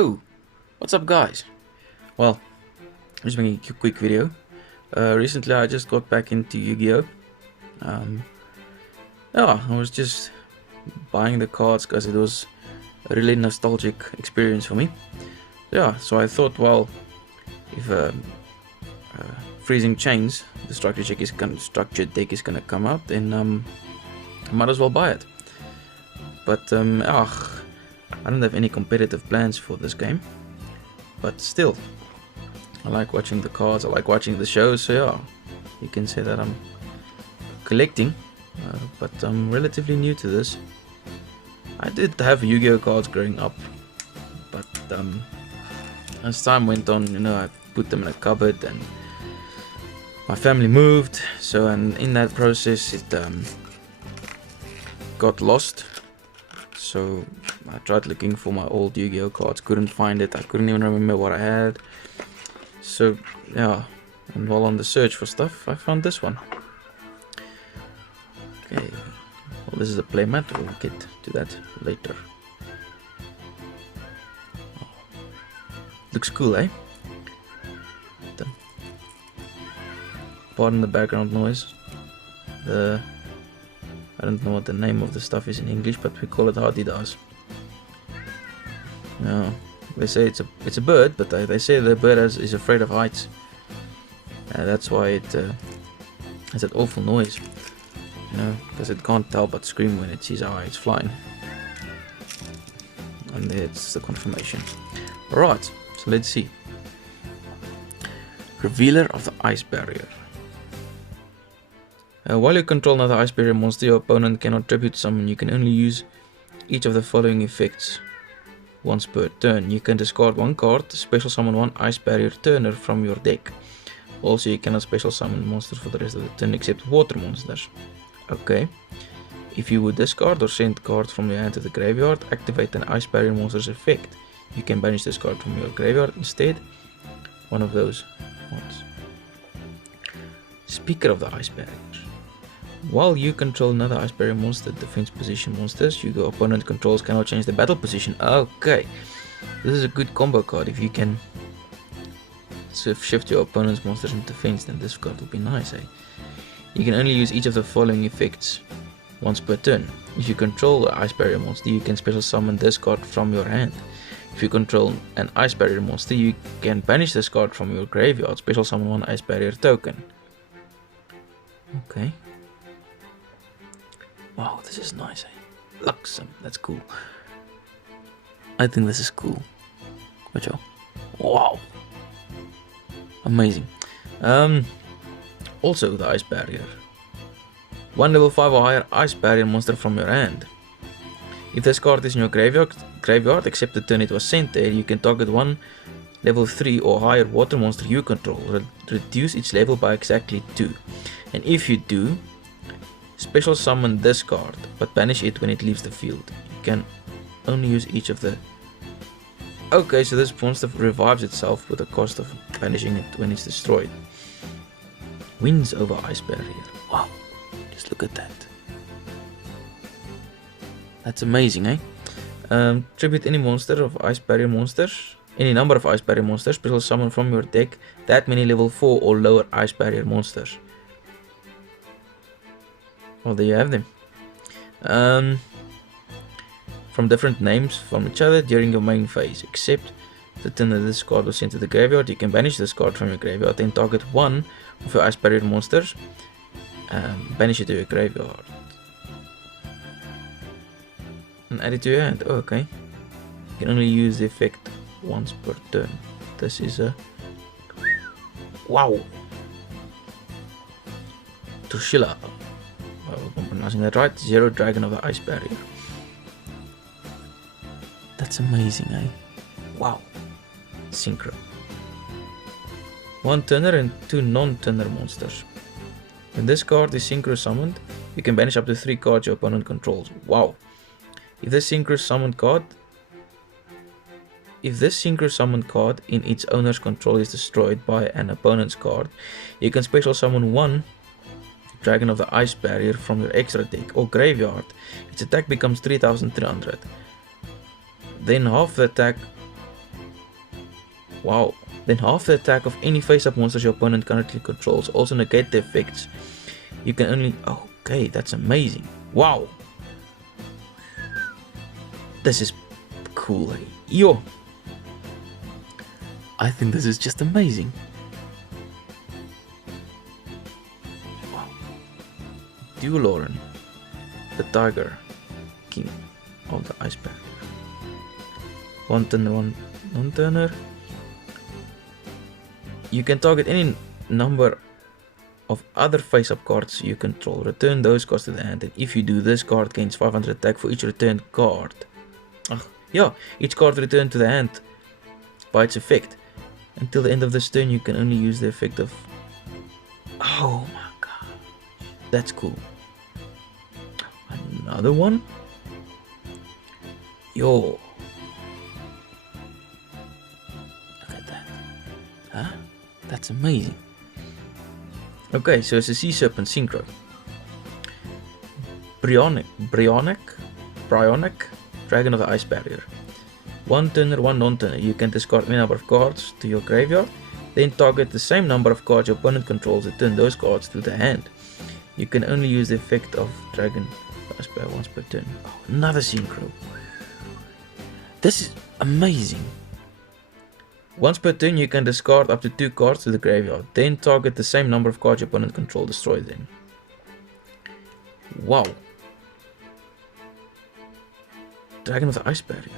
Hello, what's up guys? Well, just making a quick video. Recently I just got back into Yu-Gi-Oh! Um, yeah, I was just buying the cards because it was a really nostalgic experience for me. Yeah, so I thought, well, if Freezing Chains, the structured deck is gonna come out, then I might as well buy it. But I don't have any competitive plans for this game, but still, I like watching the cards, I like watching the shows, so yeah, you can say that I'm collecting, but I'm relatively new to this. I did have Yu-Gi-Oh cards growing up, but as time went on, you know, I put them in a cupboard and my family moved, so and in that process it got lost. So I tried looking for my old Yu-Gi-Oh cards, couldn't find it, I couldn't even remember what I had. So yeah, and while on the search for stuff, I found this one. Okay, well, this is a playmat, we'll get to that later. Oh. Looks cool, eh? Pardon the background noise. I don't know what the name of the stuff is in English, but we call it Adidas. Yeah, they say it's a bird, but they say the bird is afraid of heights. That's why it has that awful noise, you know, because it can't tell but scream when it sees it's flying. And it's the confirmation. Alright, so let's see. Revealer of the Ice Barrier. While you control another Ice Barrier monster, your opponent cannot tribute summon. You can only use each of the following effects once per turn. You can discard one card, special summon one Ice Barrier Turner from your deck. Also, you cannot special summon monsters for the rest of the turn except water monsters. Okay. If you would discard or send cards from your hand to the graveyard, activate an Ice Barrier monster's effect. You can banish this card from your graveyard instead. One of those ones. Speaker of the Ice Barrier. While you control another Ice Barrier monster, defense position monsters, your opponent controls cannot change the battle position. Okay, this is a good combo card. If you can shift your opponent's monsters into defense, then this card will be nice, eh? You can only use each of the following effects once per turn. If you control an Ice Barrier monster, you can special summon this card from your hand. If you control an Ice Barrier monster, you can banish this card from your graveyard, special summon one Ice Barrier token. Okay. Wow, this is nice, eh? Luxem, that's cool. I think this is cool. Watch out. Wow. Amazing. Also the Ice Barrier. One level 5 or higher Ice Barrier monster from your hand. If this card is in your graveyard, except the turn it was sent there, you can target one level 3 or higher water monster you control. Reduce its level by exactly 2. And if you do, special summon this card, but banish it when it leaves the field. You can only use each of the... Okay, so this monster revives itself with the cost of banishing it when it's destroyed. Wins over Ice Barrier. Wow, just look at that. That's amazing, eh? Tribute any monster of Ice Barrier monsters. Any number of Ice Barrier monsters. Special summon from your deck that many level 4 or lower Ice Barrier monsters. Well, there you have them. From different names from each other during your main phase, except the turn that this card was sent to the graveyard. You can banish this card from your graveyard, then target one of your Ice Barrier monsters, banish it to your graveyard, and add it to your hand. Oh, okay. You can only use the effect once per turn. This is a... Wow! Tushila. I hope I'm pronouncing that right. Zero Dragon of the Ice Barrier. That's amazing, eh? Wow. Synchro. One Turner and two non-Turner monsters. When this card is Synchro summoned, you can banish up to 3 cards your opponent controls. Wow. If this Synchro summoned card in its owner's control is destroyed by an opponent's card, you can special summon one Dragon of the Ice Barrier from your extra deck or graveyard. Its attack becomes 3300. Then half the attack Wow. Then half the attack of any face-up monsters your opponent currently controls. Also negate the effects. You can only... Okay, that's amazing. Wow. This is cool. Yo. I think this is just amazing. Wow. Dualoran, the Tiger King of the Ice Barrier. One turner, one non-turner. You can target any number of other face-up cards you control. Return those cards to the hand, and if you do, this card gains 500 attack for each returned card. Yeah, each card returned to the hand by its effect. Until the end of this turn, you can only use the effect of... Oh my god. That's cool. Another one? Yo. Look at that. Huh? That's amazing. Okay, so it's a Sea Serpent Synchro. Bryonic, Dragon of the Ice Barrier. One turner, one non-turner. You can discard any number of cards to your graveyard, then target the same number of cards your opponent controls and turn those cards to the hand. You can only use the effect of Dragon of the Ice Barrier once per turn. Oh, another Synchro. This is amazing. Once per turn you can discard up to 2 cards to the graveyard, then target the same number of cards your opponent controls, destroy them. Wow. Dragon of the Ice Barrier.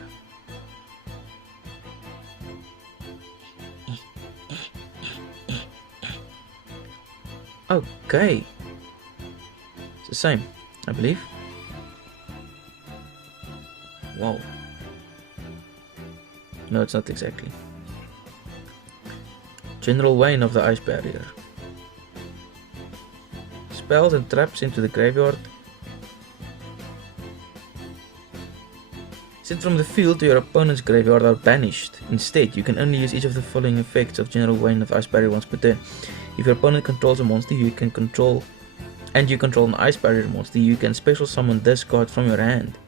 Okay. It's the same, I believe. Wow. No, it's not exactly. General Wayne of the Ice Barrier. Spells and traps into the graveyard. Sent from the field to your opponent's graveyard are banished. Instead, you can only use each of the following effects of General Wayne of the Ice Barrier once per turn. If your opponent controls a monster you control an Ice Barrier monster, you can special summon this card from your hand.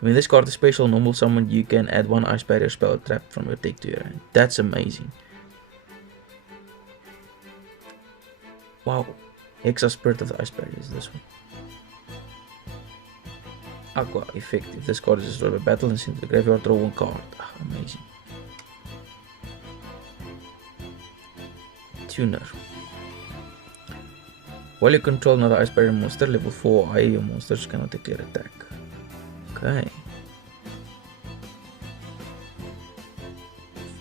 When this card is special normal summoned, you can add 1 Ice Barrier spell or trap from your deck to your hand. That's amazing. Wow. Hexa Spirit of the Ice Barrier is this one. Aqua effect. If this card is destroyed by battle and sent to the graveyard, draw 1 card. Amazing. Tuner. While you control another Ice Barrier monster, level 4 IE, your monsters cannot declare attack. Okay.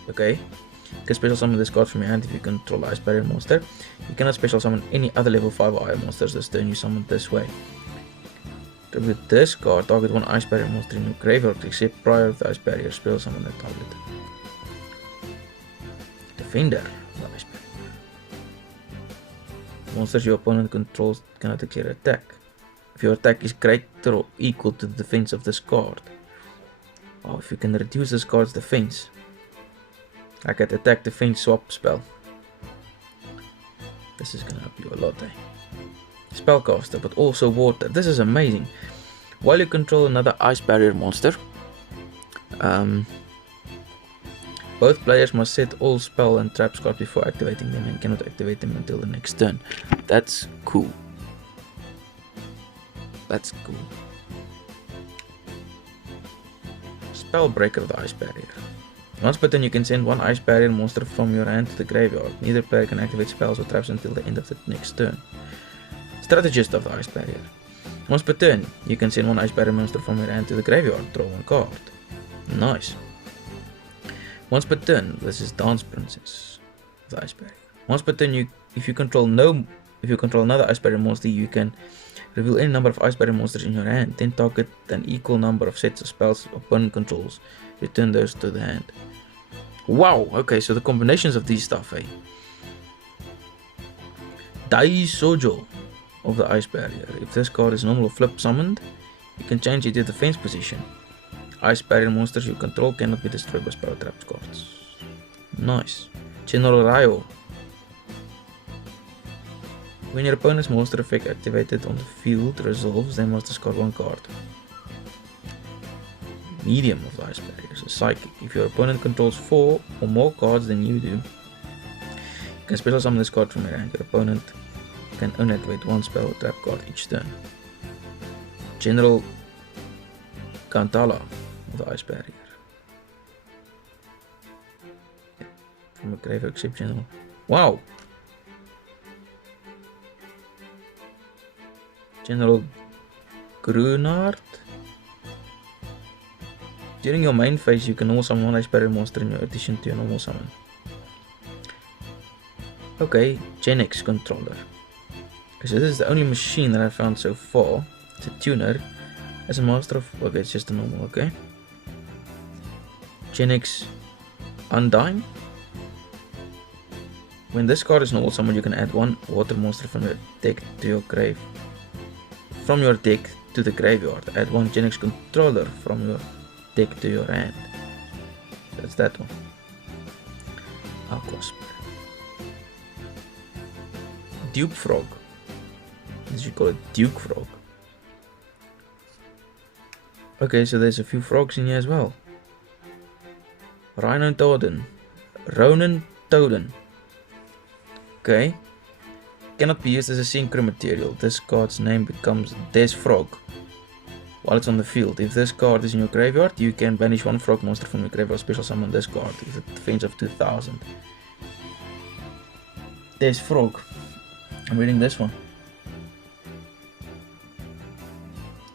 Okay. You can special summon this card from your hand if you control Ice Barrier monster. You cannot special summon any other level 5 IE monsters this turn you summon this way. With this card, target 1 Ice Barrier monster in your graveyard except prior to the Ice Barrier spell summon that target. Defender. Monsters your opponent controls cannot declare attack. If your attack is greater or equal to the defense of this card. Oh, if you can reduce this card's defense. I can attack defense swap spell. This is gonna help you a lot, eh? Spellcaster, but also water. This is amazing. While you control another Ice Barrier monster, both players must set all spell and traps cards before activating them and cannot activate them until the next turn. That's cool. That's cool. Spellbreaker of the Ice Barrier. Once per turn you can send 1 Ice Barrier monster from your hand to the graveyard. Neither player can activate spells or traps until the end of the next turn. Strategist of the Ice Barrier. Once per turn you can send 1 Ice Barrier monster from your hand to the graveyard. Draw 1 card. Nice. Once per turn, this is Dance Princess of the Ice Barrier. Once per turn, if you control another Ice Barrier monster, you can reveal any number of Ice Barrier monsters in your hand, then target an equal number of sets of spells opponent controls. Return those to the hand. Wow, okay, so the combinations of these stuff, eh? Dai Sojo of the Ice Barrier. If this card is normal or flip summoned, you can change it to defense position. Ice Barrier monsters you control cannot be destroyed by spell trap cards. Nice. General Ryo. When your opponent's monster effect activated on the field resolves, then must discard 1 card. Medium of the ice barrier. So psychic. If your opponent controls 4 or more cards than you do, you can special summon this card from your hand. Your opponent can only activate one spell or trap card each turn. General Kantala of the ice barrier. From a graveyard except general. Wow! General Grunard. During your main phase, you can normal summon one ice barrier monster in your addition to your normal summon. Okay, Gen X controller. Okay, so this is the only machine that I found so far. It's a tuner. As a master of... Okay, it's just a normal, okay. Gen X Undyne. When this card is normal summon, you can add one water monster from your deck to your grave. From your deck to the graveyard. Add one Gen X controller from your deck to your hand. That's that one. Aquasper. Duke Frog. As you call it, Duke Frog. Okay, so there's a few frogs in here as well. Ronan Toden. Okay. Cannot be used as a synchro material. This card's name becomes Des Frog while it's on the field. If this card is in your graveyard, you can banish one frog monster from your graveyard, special summon this card with a defense of 2000. Des Frog. I'm reading this one.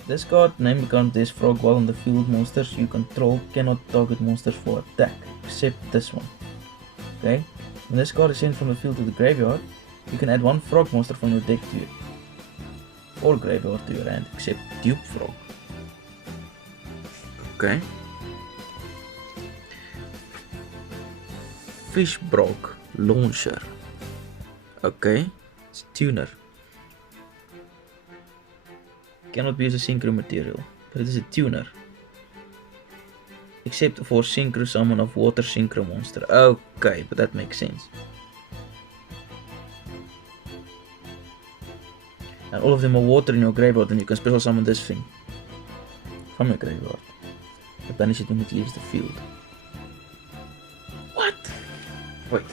This card name becomes Des Frog while on the field. Monsters you control cannot target monsters for attack, except this one. Okay? When this card is sent from the field to the graveyard, you can add one frog monster from your deck to your or graveyard to your hand, except Duke Frog. Okay. Fishbrock Launcher. Okay. It's a tuner. Cannot be used as synchro material, but it is a tuner. Except for synchro summon of water synchro monster. Okay, but that makes sense. And all of them are water in your graveyard, and you can special summon this thing from your graveyard. But banish it when it leaves the field. What? Wait.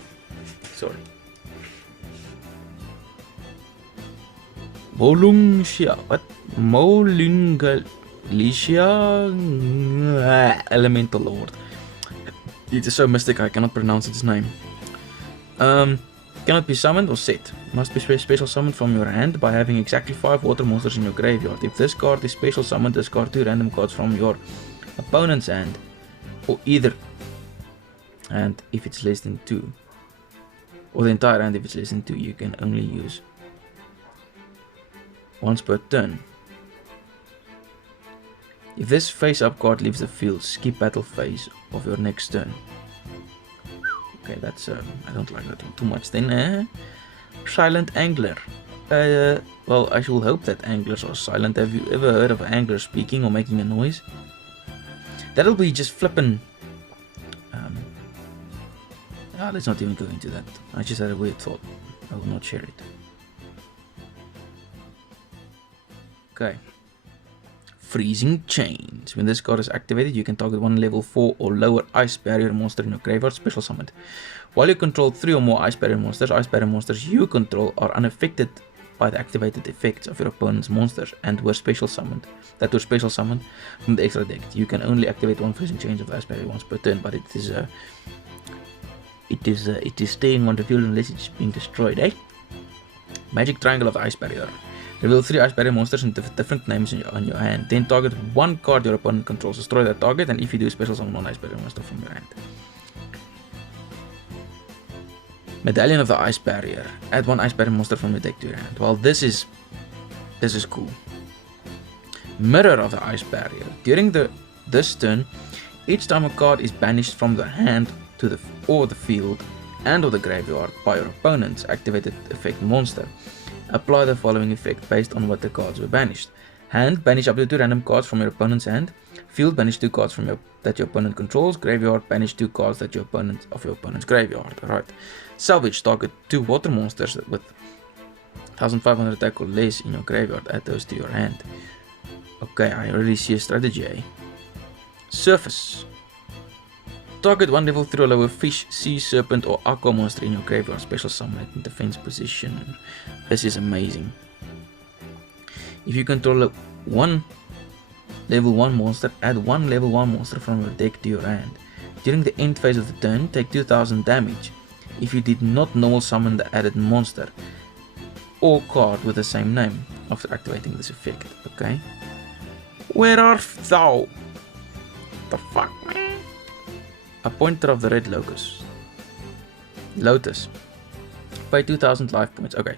Sorry. Molungia. What? Molungalicia Elemental Lord. It is so mystic I cannot pronounce its name. Cannot be summoned or set. Must be special summoned from your hand by having exactly 5 water monsters in your graveyard. If this card is special summoned, discard 2 random cards from your opponent's hand or either hand if it's less than 2. Or the entire hand if it's less than 2. You can only use once per turn. If this face-up card leaves the field, skip battle phase of your next turn. Okay, that's I don't like that one too much then. Silent Angler. Well, I should hope that anglers are silent. Have you ever heard of an angler speaking or making a noise? That'll be just flippin'. Let's not even go into that. I just had a weird thought. I will not share it. Okay. Freezing Chains. When this card is activated, you can target one level 4 or lower ice barrier monster in your graveyard, special summoned. While you control 3 or more ice barrier monsters you control are unaffected by the activated effects of your opponent's monsters and were special summoned. That were special summoned from the extra deck. You can only activate one Freezing Chains of the ice barrier once per turn, but it is staying on the field unless it's being destroyed, eh? Magic Triangle of the Ice Barrier. Reveal 3 ice barrier monsters in different names on your hand. Then target one card your opponent controls. Destroy that target, and if you do, special summon one ice barrier monster from your hand. Medallion of the Ice Barrier. Add one ice barrier monster from your deck to your hand. Well, this is cool. Mirror of the Ice Barrier. During this turn, each time a card is banished from the hand to the field and or the graveyard by your opponent's activated effect monster, apply the following effect based on what the cards were banished. Hand, banish up to 2 random cards from your opponent's hand. Field, banish 2 cards from that your opponent controls. Graveyard, banish 2 cards that your opponent's graveyard. Alright. Salvage, target 2 water monsters with 1500 attack or less in your graveyard. Add those to your hand. Okay, I already see a strategy. Surface. Target 1 level 3 or lower fish, sea serpent or aqua monster in your graveyard. Special summon it in defense position. This is amazing. If you control one level 1 monster, add 1 level 1 monster from your deck to your hand. During the end phase of the turn, take 2000 damage if you did not normal summon the added monster or card with the same name after activating this effect. Okay. Where art thou? The fuck, man? Appointer of the Red Lotus. Pay 2000 life points. Okay.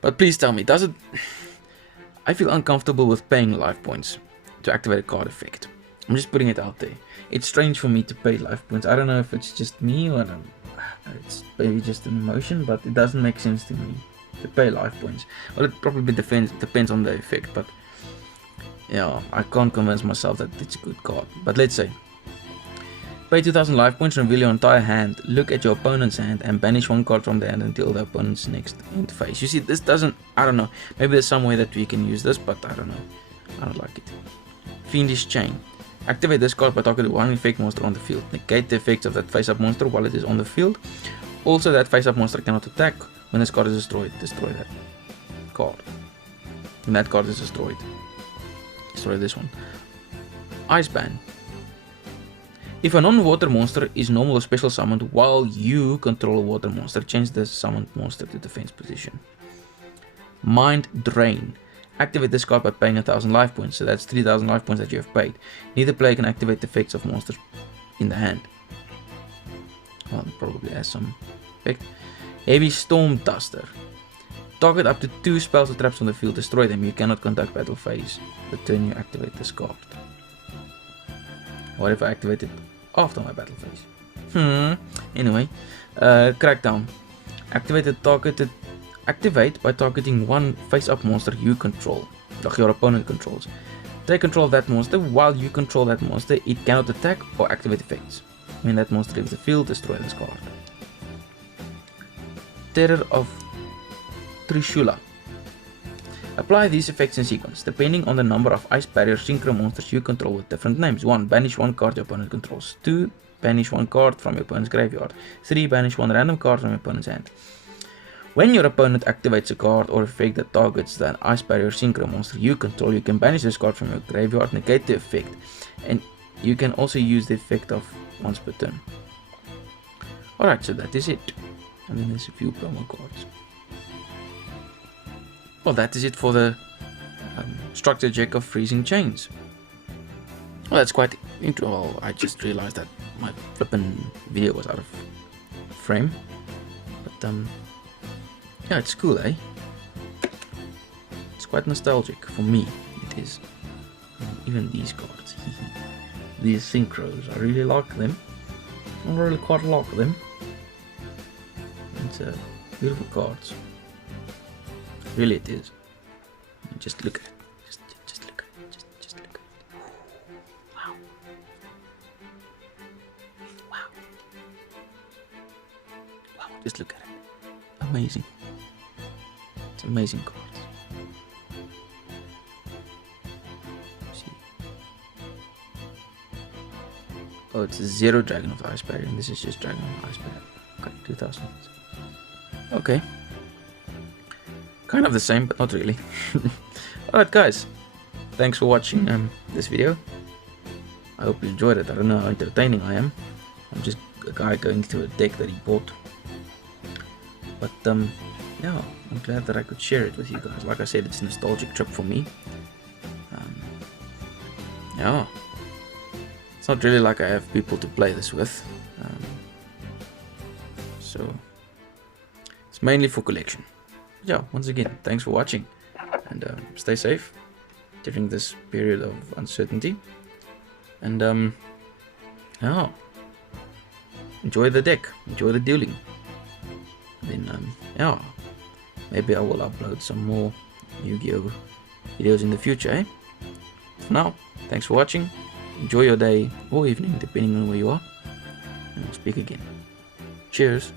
But please tell me, does it... I feel uncomfortable with paying life points to activate a card effect. I'm just putting it out there. It's strange for me to pay life points. I don't know if it's just me or it's maybe just an emotion, but it doesn't make sense to me to pay life points. Well, it probably depends on the effect, but yeah, I can't convince myself that it's a good card. But let's say pay 2000 life points, reveal your entire hand, look at your opponent's hand and banish 1 card from the hand until the opponent's next end phase. You see, this doesn't, I don't know, maybe there's some way that we can use this, but I don't know. I don't like it. Fiendish Chain. Activate this card by targeting 1 effect monster on the field. Negate the effects of that face-up monster while it is on the field. Also, that face-up monster cannot attack. When this card is destroyed, destroy that card. When that card is destroyed, destroy this one. Ice Ban. If a non-water monster is normal or special summoned while you control a water monster, change the summoned monster to defense position. Mind Drain. Activate this card by paying 1000 life points, so that's 3000 life points that you have paid. Neither player can activate the effects of monsters in the hand. Well, it probably has some effect. Heavy Storm Duster. Target up to 2 spells or traps on the field, destroy them. You cannot conduct battle phase the turn you activate this card. What if I activate it after my battle phase? Anyway, Crackdown. Activate by targeting 1 face-up monster you control, like your opponent controls. Take control of that monster. While you control that monster, it cannot attack or activate effects. When that monster leaves the field, destroy this card. Terror of Trishula. Apply these effects in sequence, depending on the number of Ice Barrier Synchro monsters you control with different names. 1. Banish 1 card your opponent controls. 2. Banish 1 card from your opponent's graveyard. 3. Banish 1 random card from your opponent's hand. When your opponent activates a card or effect that targets the Ice Barrier Synchro monster you control, you can banish this card from your graveyard, negate the effect, and you can also use the effect of once per turn. Alright, so that is it. And then there's a few promo cards. Well, that is it for the structure check of Freezing Chains. Well, that's quite interesting. Well, I just realized that my flippin' video was out of frame. But, yeah, it's cool, eh? It's quite nostalgic for me, it is. Even these cards. These synchros, I really like them. I really quite like them. It's beautiful cards. Really it is. Just look at it. Just look at it. Just look at it. Wow. Wow. Wow. Just look at it. Amazing. It's amazing cards. See. Oh, it's 0 Dragon of the Ice Barrier, and this is just Dragon of the Ice Barrier. Okay, 2000. Okay. Kind of the same, but not really. Alright guys, thanks for watching this video. I hope you enjoyed it. I don't know how entertaining I am. I'm just a guy going through a deck that he bought. But yeah, I'm glad that I could share it with you guys. Like I said, it's a nostalgic trip for me. Yeah, it's not really like I have people to play this with. So it's mainly for collection. Yeah, once again, thanks for watching, and stay safe during this period of uncertainty, and yeah, enjoy the deck, enjoy the dueling. Then yeah, maybe I will upload some more Yu-Gi-Oh videos in the future, eh? For now, thanks for watching, enjoy your day or evening depending on where you are, and we'll speak again. Cheers.